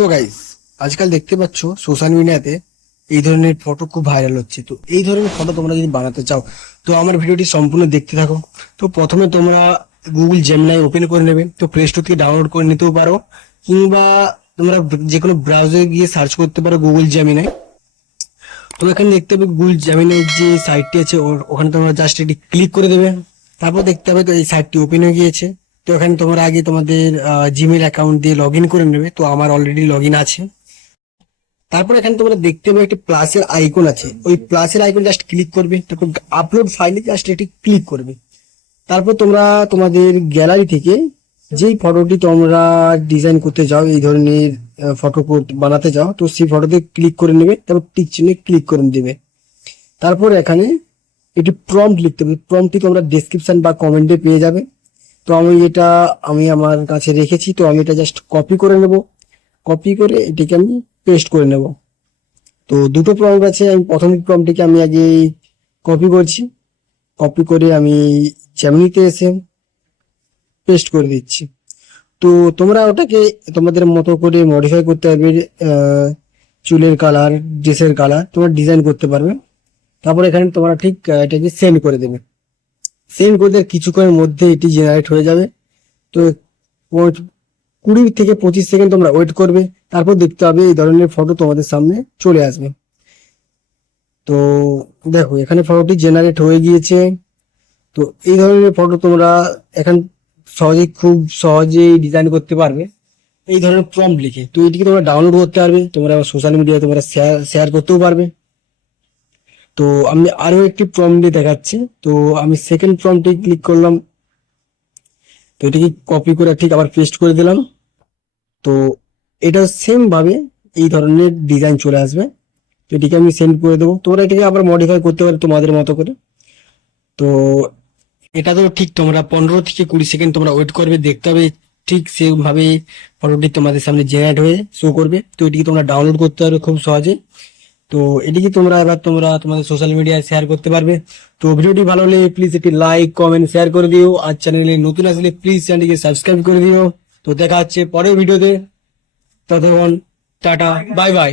তো গাইস, আজকাল দেখতে পাচ্ছ সোশ্যাল মিডিয়াতে এই ধরনের ফটো খুব ভাইরাল হচ্ছে। তো এই ধরনের ফটো তোমরা যদি বানাতে চাও তো আমার ভিডিওটি সম্পূর্ণ দেখতে থাকো। তো প্রথমে তোমরা গুগল জেমিনাই ওপেন করে নেবে। তো প্লে স্টোর থেকে ডাউনলোড করে নিতেও পারো, কিংবা তোমরা যে কোনো ব্রাউজারে গিয়ে সার্চ করতে পারো গুগল জেমিনাই। তো এখানে দেখতে হবে গুগল জেমিনাই যে সাইটটি আছে ওখানে তোমরা জাস্ট এটি ক্লিক করে দেবে। তারপর দেখতে হবে তো এই সাইটটি ওপেন হয়ে গিয়েছে। তো এখানে তোমরা আগে তোমাদের জিমেল অ্যাকাউন্ট দিয়ে লগ ইন করে নেবে। তো আমার অলরেডি লগ ইন আছে। তারপর এখানে তোমরা দেখতে পাবে একটা প্লাসের আইকন আছে, ওই প্লাসের আইকন জাস্ট ক্লিক করবে। তারপর আপলোড ফাইলে জাস্ট এটি ক্লিক করবে। তারপর তোমরা তোমাদের গ্যালারি থেকে যেই ফটোটি তোমরা ডিজাইন করতে চাও, এই ধরনের ফটো বানাতে চাও, তো সেই ফটোতে ক্লিক করে নেবে। তারপর টিক চিহ্নে ক্লিক করে দেবে। তারপর এখানে এটি প্রম্পট লিখতে হবে। প্রম্পটটি তোমরা ডেসক্রিপশন বা কমেন্টে পেয়ে যাবে। তো আমি আমার কাছে রেখেছি, তো আমি এটা জাস্ট কপি করে নেব। কপি করে এটিকে আমি পেস্ট করে নেব। তো দুটো প্রম্পট আছে, আমি প্রথম প্রম্পটটিকে আমি আগে কপি করছি। কপি করে আমি জ্যামিনিতে এসে পেস্ট করে দিচ্ছি। তো তোমরা ওটাকে তোমাদের মতো করে মডিফাই করতে পারবে। চুলের কালার, ড্রেসের কালার তোমরা ডিজাইন করতে পারবে। তারপর এখানে তোমরা ঠিক এটাকে সেন্ড করে দেবে। সেন্ড করে দেওয়ার কিছুক্ষণের মধ্যে এটি জেনারেট হয়ে যাবে। তো 20 থেকে 25 সেকেন্ড তোমরা ওয়েট করবে। তারপর দেখতে হবে এই ধরনের ফটো তোমাদের সামনে চলে আসবে। তো দেখো এখানে ফটোটি জেনারেট হয়ে গিয়েছে। তো এই ধরনের ফটো তোমরা এখন খুব সহজেই ডিজাইন করতে পারবে এই ধরনের প্রম্পট লিখে। তো এটিকে তোমরা ডাউনলোড করতে পারবে, তোমরা সোশ্যাল মিডিয়ায় তোমরা শেয়ার করতেও পারবে। তো আমি আরো একটি প্রম্পট দেখাচ্ছি। তো আমি সেকেন্ড প্রম্পটে ক্লিক করলাম। তো এটিকে কপি করে ঠিক আবার পেস্ট করে দিলাম। তো এটা সেম ভাবে এই ধরনের ডিজাইন চলে আসবে। তো এটিকে আমি সেন্ড করে দেবো। তোমরা এটিকে আবার মডিফাই করতে পারো তোমাদের মতো করে। তো এটা তো ঠিক তোমরা 15 থেকে 20 সেকেন্ড তোমরা ওয়েট করবে, দেখতে হবে ঠিক সেম ভাবে ফটোটি তোমাদের সামনে জেনারেট হয়ে শো করবে। তো এটিকে তোমরা ডাউনলোড করতে পারবে খুব সহজে। তো এটিকে তোমরা তোমাদের সোশ্যাল মিডিয়ায় শেয়ার করতে পারবে। তো ভিডিওটি ভালো হলে প্লিজ একটি লাইক, কমেন্ট, শেয়ার করে দিও। আর চ্যানেলে নতুন আসলে প্লিজ চ্যানেলটিকে সাবস্ক্রাইব করে দিও। তো দেখা হচ্ছে পরের ভিডিওতে। ততক্ষণ টাটা, বাই বাই।